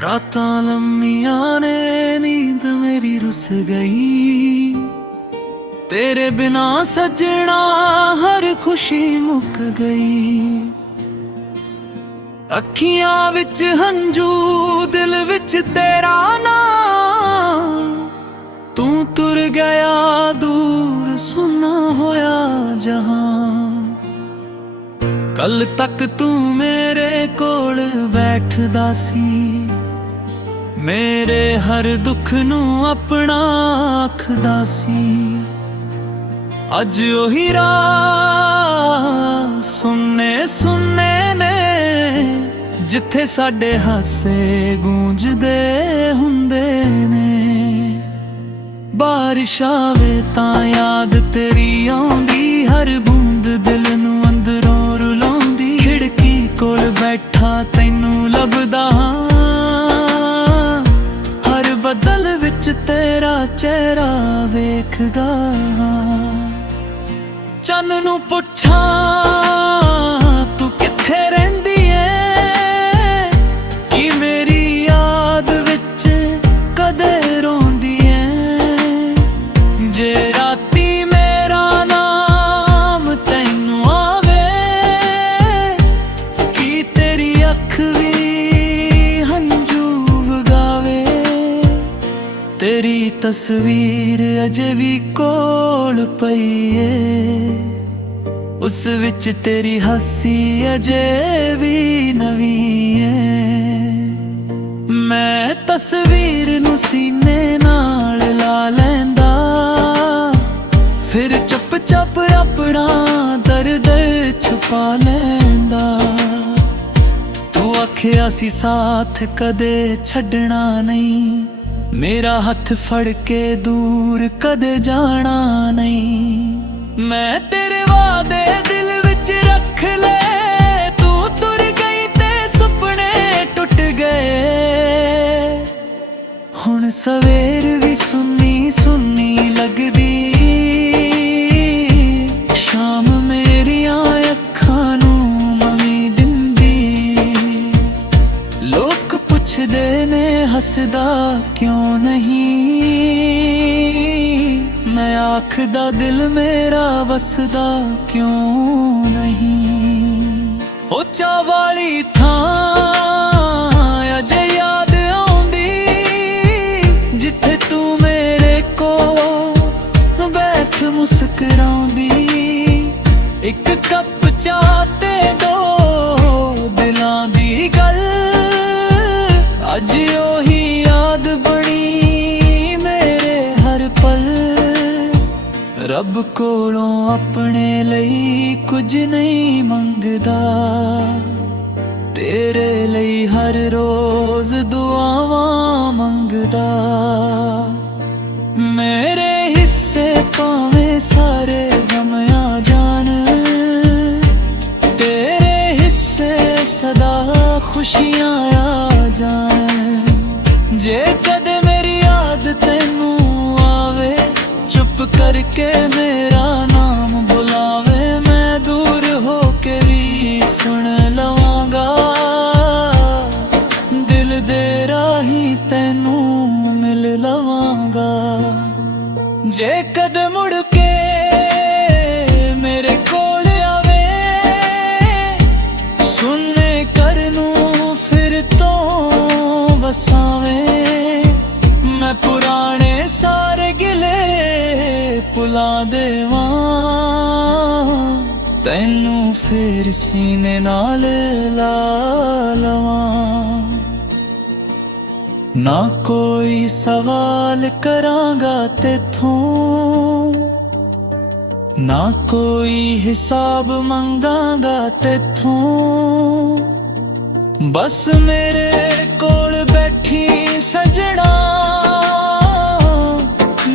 रातां लम्मियां ने नींद मेरी रुस गई, तेरे बिना सजना हर खुशी मुक गई। अखियां विच हंजू दिल विच तेरा नाम, तू तुर गया दूर सुना होया जहां। कल तक तू मेरे कोल बैठदा सी, मेरे हर दुख नू अपना आखदा सी। अज ओही राह सुनने सुनने ने, जिथे साडे हासे गूंजदे हुंदे ने। बारिश आवे तां याद तेरी आउंदी, हर बूंद दिल नू अंदरों रुलाउंदी। खिड़की कोल बैठा तैनू लभदा हां, हर बदल विच तेरा चेहरा वेखगा। चन्न नू पुछां तू किथे रहिंदी ऐ, कि मेरी याद विच कदे रोंदी ऐ। जे राती मेरा नाम तैनू आवे, कि तेरी अख भी हंजू वगावे। तेरी तस्वीर अजे भी कोल पई ऐ, उस विच तेरी हसी अजे भी नवीं है। मैं तस्वीर नू सीने नाल ला लैंदा, फिर चुप चाप अपना दर्द छुपा लैंदा। तू आखिया सी साथ कदे छड्डना नहीं, मेरा हथ फड़ के दूर कदे जाना नहीं। मैं तेरे वादे दिल विच रख ले, तू तुर गई ते सुपने टुट गए। हुण सवेर भी सुन्नी सुन्नी लगदी, शाम मेरियां अखां नू ममी दिंदी। लोक पुछदे ने हसदा क्यों नहीं, मैं आखदा दिल मेरा वसदा क्यों नहीं। ओ चा वाली थां अजे याद आउंदी, जिथे तू मेरे को बैठ मुस्कराउंदी। एक कप चाह ते दो दिलां दी गल, अज ओही याद बनी मेरे हर पल। रब कोलों अपने लई कुछ नहीं मंगदा, तेरे लई हर रोज दुआवां मंगदा। मेरे हिस्से भावें सारे गम आ जान, तेरे हिस्से सदा खुशियां आ जान। जे कदे मेरी याद तैनू आवे, चुप करके मेरा नाम बुलावे। मैं दूर होके भी सुन लवांगा, दिल दे राही तैनू मिल लवांगा। जे कद मुड़ के मेरे कोल आवे, सुनने करनू फिर तो वसावे। मैं पुराने सारे गिले भुला देवां, तैनू फिर सीने नाल ला लवां। ना कोई सवाल करांगा तेथों, ना कोई हिसाब मंगांगा तेथों। बस मेरे कोल बैठी सजना,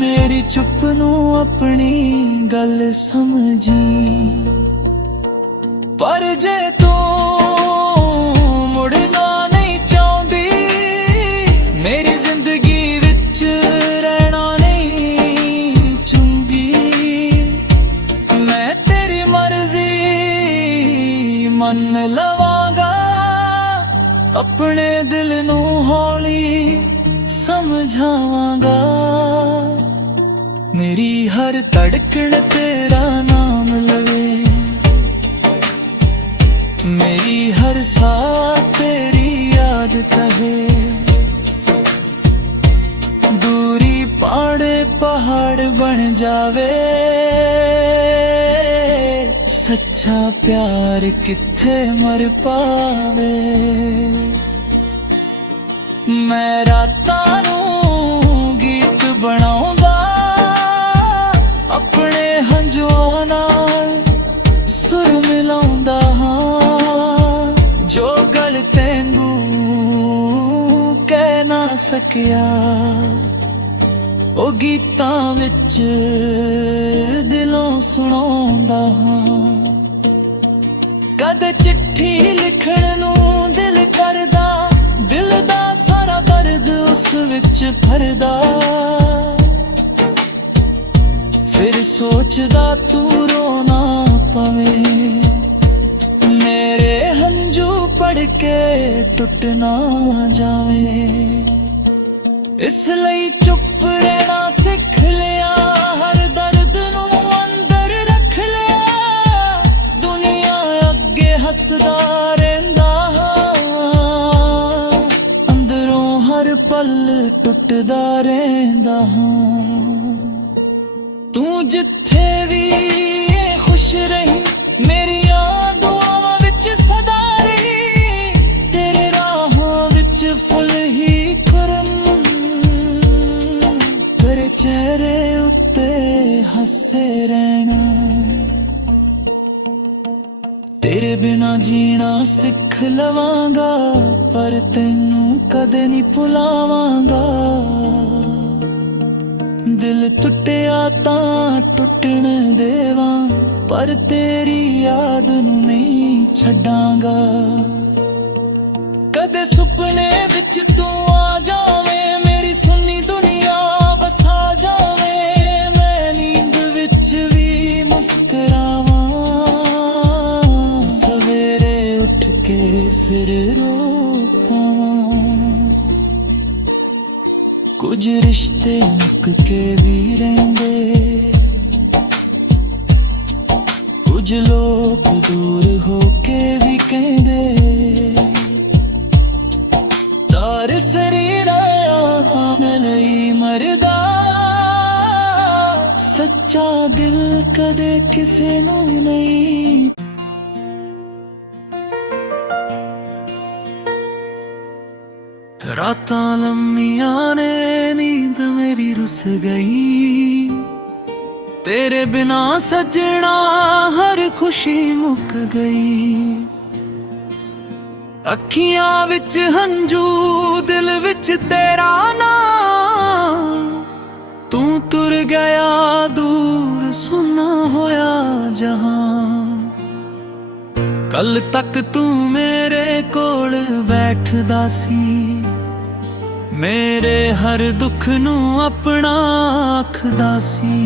मेरी चुप नू अपनी गल समझी। पर जे तू मुड़ना नहीं चाहती, मेरी जिंदगी विच रहना नहीं चुंगी। मैं तेरी मर्जी मन लवांगा, अपने दिल नू हौली समझावांगा। मेरी हर धड़कन तेरा नाम लवे, मेरी हर सांस तेरी याद कहे। दूरी पाड़े पहाड़ बन जावे, सच्चा प्यार किथे मर पावे। मैं रातां नूं गीत बनाऊंगा, अपने हंझुआं नाल सुर मिलाउंदा हां। जो गल तैनू कह ना सकिया, ओ गीतां विच दिलों सुणाउंदा हां। कदे चिट्ठी लिखण नूं दिल करदा, दिल दा सारा दर्द उस विच भरदा। फिर सोचदा तू रोना पवे, मेरे हंझू पढ़ के टुट ना जावे। इसलिए चुप रहना सिख लिया, हर दर्द नू अंदर रख लिया। दुनिया अगे हसदा रहिंदा, अंदरों हर पल टुटदा रहिंदा। तू जिथे भी खुश रही, मेरिया दुआवां विच सदा रही। तेरे राहां विच फुल ही खुरम, तेरे चेहरे उत्ते हसे रहना। तेरे बिना जीना सिख लवांगा, पर तैनू कदे नहीं भुलावांगा। दिल टुटिया तां टुटण देवां, पर तेरी याद नू नहीं छड्डांगा। कदे सुपने विच तू आ जावे, मेरी सुनी दुनिया बसा जावे। मैं नींद विच भी मुस्कुरावां, सवेरे उठ के फिर रो पावां। कुछ रिश्ते मुक के भी रहिंदे, कुछ लोग दूर होके भी कहंदे। तार शरीरा लई मरदा, सच्चा दिल कदे किसे नू नहीं। रातां लम्मियां ने नींद मेरी रुस गई, तेरे बिना सजना हर खुशी मुक गई। अखियां विच हंझू दिल विच तेरा नाम, तू तुर गया दूर सुना होया जहां। कल तक तू मेरे कोल बैठदा सी, मेरे हर दुख नू अपना आखदा सी।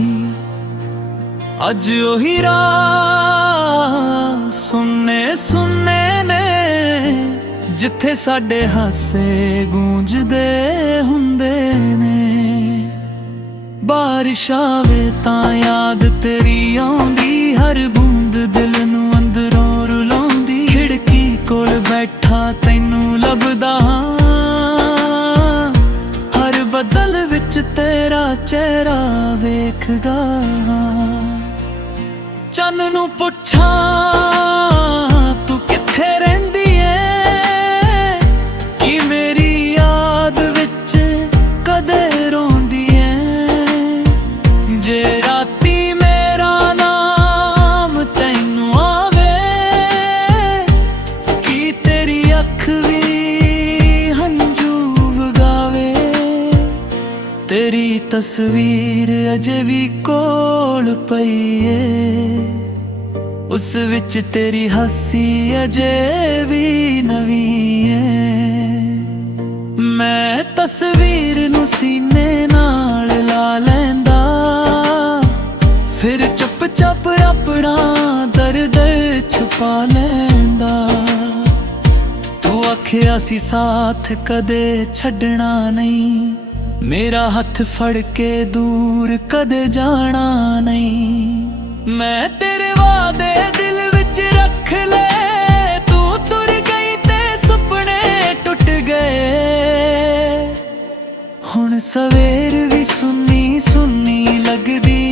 अज ओही राह सुनने सुनने ने, जिथे साडे हासे गूंजदे हुंदे ने। बारिश आवे तां याद तेरी आउंदी, हर बूंद दिल नू अंदरों रुलाउंदी। खिड़की कोल बैठा तैनू लभदा, हर बदल विच तेरा चेहरा वेखदा। चन नू पुछां तू किथे रहिंदी ऐ, कि मेरी याद विच कदे रोंदी ऐ। जे राती मेरा नाम तैनू आवे, कि तेरी अख भी हंझू वगावे। तेरी तस्वीर अजे भी कोल पई ऐ, उस विच तेरी हसी अजे भी नवीं ऐ। मैं तस्वीर नू सीने नाल ला लैंदा, फिर चुप चाप अपना दर्द छुपा लैंदा। तू ਆਖਿਆ ਸੀ ਸਾਥ ਕਦੇ ਛੱਡਣਾ ਨਹੀਂ, ਮੇਰਾ ਹੱਥ ਫੜ ਕੇ ਦੂਰ ਕਦੇ ਜਾਣਾ ਨਹੀਂ। ਮੈਂ ਤੇਰੇ ਵਾਅਦੇ ਦਿਲ ਵਿੱਚ ਰੱਖ ਲਏ, ਤੂੰ ਤੁਰ ਗਈ ਤੇ ਸੁਪਨੇ ਟੁੱਟ ਗਏ। ਹੁਣ ਸਵੇਰ ਵੀ ਸੁੰਨੀ ਸੁੰਨੀ ਲੱਗਦੀ,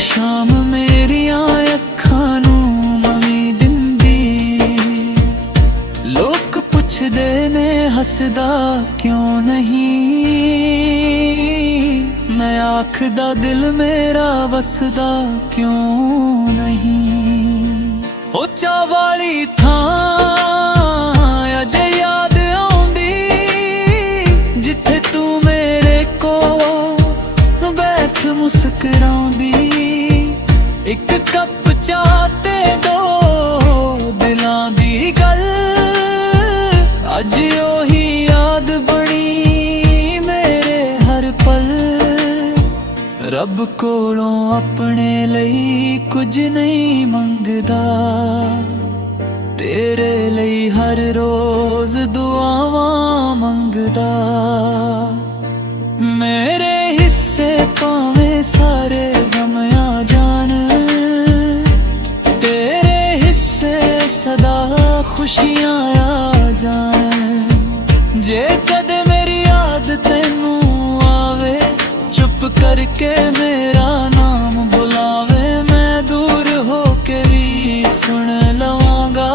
ਸ਼ਾਮ ਮੇਰੀਆਂ ਅੱਖਾਂ ਨੂੰ ਮਮੀ ਦਿੰਦੀ। ਲੋਕ ਪੁੱਛਦੇ ਨੇ ਹੱਸਦਾ ਕਿਉਂ ਨਹੀਂ, ਮੈਂ ਆਖਦਾ ਦਿਲ ਮੇਰਾ ਵਸਦਾ ਕਿਉਂ ਨਹੀਂ। ਉੱਚਾ ਵਾਲੀ ਥਾਂ ਅਜੇ ਯਾਦ ਆਉਂਦੀ, ਜਿੱਥੇ ਤੂੰ ਮੇਰੇ ਕੋਲ ਬੈਠ ਮੁਸਕਰਾਉਂਦੀ। ਇੱਕ ਕੱਪ ਚਾਹ ਤੇ ਦੋ ਦਿਲਾਂ ਦੀ ਗੱਲ, ਅੱਜ ਉਹੀ ਯਾਦ ਬਣੀ ਮੇਰੇ ਹਰ ਪਲ। ਰੱਬ ਕੋਲੋਂ ਆਪਣੇ ਲਈ ਕੁਝ ਨਹੀਂ ਮੰਗਦਾ, ਤੇਰੇ ਲਈ ਹਰ ਰੋਜ਼ ਦੁਆਵਾਂ ਮੰਗਦਾ। ਮੇਰੇ ਹਿੱਸੇ ਭਾਵੇਂ ਸਾਰੇ ਗਮ ਆ ਜਾਣ, ਤੇਰੇ ਹਿੱਸੇ ਸਦਾ ਖੁਸ਼ੀਆਂ ਆ ਜਾਣ। ਜੇ ਕਦੇ ਮੇਰੀ ਯਾਦ ਤੈਨੂੰ ਆਵੇ, ਚੁੱਪ ਕਰਕੇ ਮੇਰਾ ਨਾਮ ਬੁਲਾਵੇ, ਮੈਂ ਦੂਰ ਹੋ ਕੇ ਵੀ ਸੁਣ ਲਵਾਂਗਾ,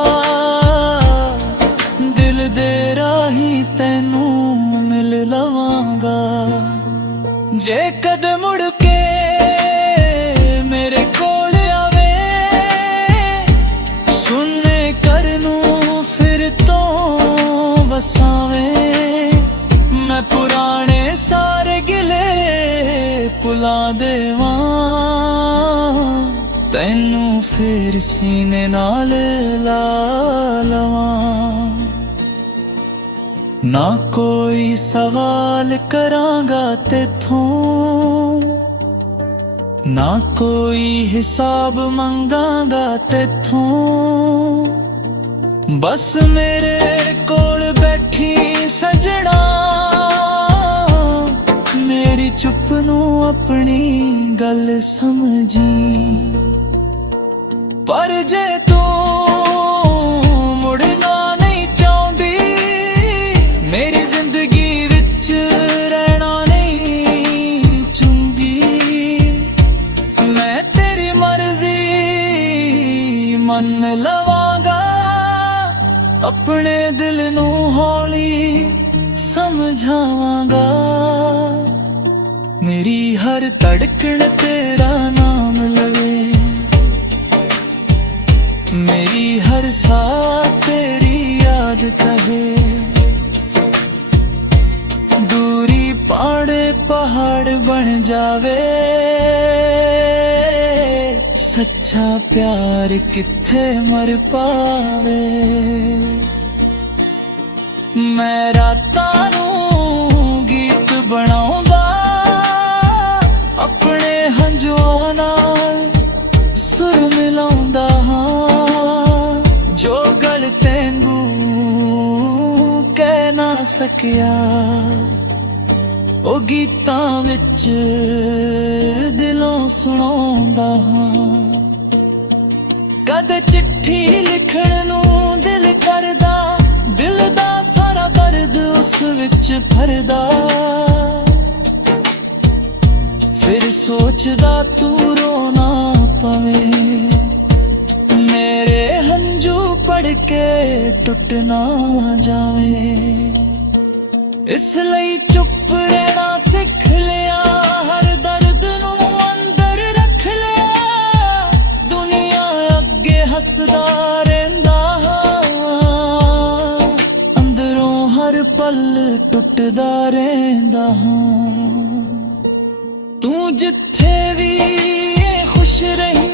ਦਿਲ ਦੇ ਰਾਹੀਂ ਤੈਨੂੰ ਮਿਲ ਲਵਾਂਗਾ। ਜੇ ਕਦੇ ਮੁੜ ਕੇ ਮੇਰੇ ਕੋਲ ਆਵੇ, ਸੁਣਨੇ ਕਰ ਨੂੰ ਫਿਰ ਤੋਂ ਵਸਾਵੇਂ, ਮੈਂ ਪੁਰਾਣੇ ਸਾਰੇ ਗਿਲੇ ਭੁਲਾ ਦੇਵਾਂ, ਤੈਨੂੰ ਫਿਰ ਸੀਨੇ ਨਾਲ ਲਾ ਲਵਾਂ। ਨਾ ਕੋਈ ਸਵਾਲ ਕਰਾਂਗਾ ਤੇਥੋਂ, ਨਾ ਕੋਈ ਹਿਸਾਬ ਮੰਗਾਂਗਾ ਤੇਥੋਂ, ਬਸ ਮੇਰੇ ਕੋਲ ਬੈਠੀ ਸਜਣਾ, ਮੇਰੀ ਚੁੱਪ ਨੂੰ ਆਪਣੀ ਗੱਲ ਸਮਝੀ। ਪਰ ਜੇ ਤੂੰ ਮੁੜਨਾ ਨਹੀਂ ਚਾਹੁੰਦੀ, ਮੇਰੀ ਜ਼ਿੰਦਗੀ ਵਿੱਚ ਰਹਿਣਾ ਨਹੀਂ ਚਾਹੁੰਦੀ, ਮੈਂ ਤੇਰੀ ਮਰਜ਼ੀ ਮੰਨ ਲਵਾਂਗਾ, ਆਪਣੇ ਦਿਲ ਨੂੰ ਹੌਲੀ ਸਮਝਾਵਾਂਗਾ। ਮੇਰੀ ਹਰ ਧੜਕਣ ਤੇਰਾ ਨਾਮ ਲਵੇ, ਮੇਰੀ ਹਰ ਸਾਹ ਤੇਰੀ ਯਾਦ ਕਹੇ। ਦੂਰੀ ਪਾੜੇ ਪਹਾੜ ਬਣ ਜਾਵੇ, ਸੱਚਾ ਪਿਆਰ ਕਿੱਥੇ ਮਰ ਪਾਵੇ। ਮੈਂ ਰਾਤਾਂ ਨੂੰ ਗੀਤ ਬਣਾਉਂਦਾ, ਆਪਣੇ ਹੰਝੂਆਂ ਨਾਲ ਸੁਰ ਮਿਲਾਉਂਦਾ ਹਾਂ, ਜੋ ਗੱਲ ਤੈਨੂੰ ਕਹਿ ਨਾ ਸਕਿਆ, ਉਹ ਗੀਤਾਂ ਵਿੱਚ ਦਿਲੋਂ ਸੁਣਾਉਂਦਾ ਹਾਂ। ਕਦੇ ਚਿੱਠੀ ਲਿਖਣ ਨੂੰ ਦਿਲ ਕਰਦਾ, ਦਿਲ ਦਾ ਸਾਰਾ ਦਰਦ ਉਸ ਵਿੱਚ ਭਰਦਾ, ਫਿਰ ਸੋਚਦਾ ਤੂੰ ਰੋ ਨਾ ਪਵੇ, ਮੇਰੇ ਹੰਝੂ ਪੜ ਕੇ ਟੁੱਟ ਨਾ ਜਾਵੇ। ਇਸ ਲਈ ਚੁੱਪ ਰਹਿਣਾ ਸਿੱਖ ਲਿਆ, ਹਰ ਦਰਦ ਨੂੰ ਅੰਦਰ ਰੱਖ ਲਿਆ, ਦੁਨੀਆ ਅੱਗੇ ਹੱਸਦਾ ਰਹਿੰਦਾ ਹਾਂ, ਅੰਦਰੋਂ ਹਰ ਪਲ ਟੁੱਟਦਾ ਰਹਿੰਦਾ ਹਾਂ। ਤੂੰ ਜਿੱਥੇ ਵੀ ਖੁਸ਼ ਰਹੀਂ,